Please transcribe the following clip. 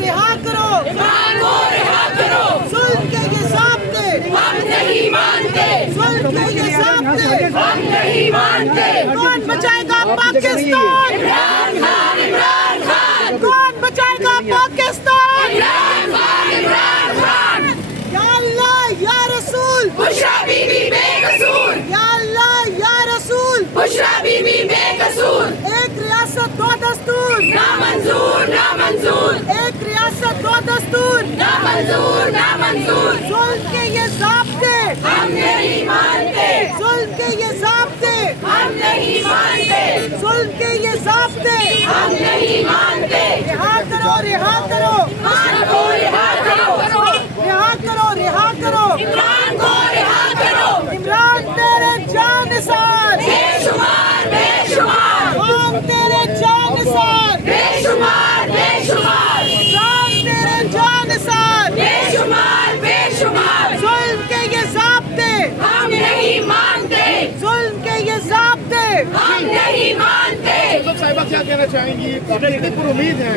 رہا کرو عمران کو رہا کرو، ظلم کے یہ ضابطے ہم نہیں مانتے، ظلم کے یہ ضابطے ہم نہیں مانتے، کون بچائے گا پاکستان عمران خان، عمران خان، کون بچائے گا پاکستان عمران خان، عمران خان، یا اللہ یا رسول بشرا بیوی بے قصور، یا اللہ یا رسول بشرا بیوی بے قصور، ایک ریاست دو دستور نامنظور، نامنظور، ایک ریاست دو دستور نامنظور، نامنظور، ظلم کے یہ ضابطے ہم نہیں مانتے، ظلم کے یہ ضابطے ہم نہیں مانتے، ظلم کے یہ ضابطے ہم نہیں مانتے، رہا کرو رہا کرو عمران کو رہا کرو، رہا کرو رہا کرو عمران کو رہا کرو، عمران تیرے جانثار بے شمار، بے شمار، عمران تیرے جانثار بے شمار، بے شمار، عمران تیرے جانثار بے شمار، بے شمار، ظلم کے یہ ضابطے ہم نہیں مانتے، ظلم کے یہ ضابطے ہم نہیں مانتے۔ صاحبہ کیا کہنا چاہیں گی؟ پر امید ہے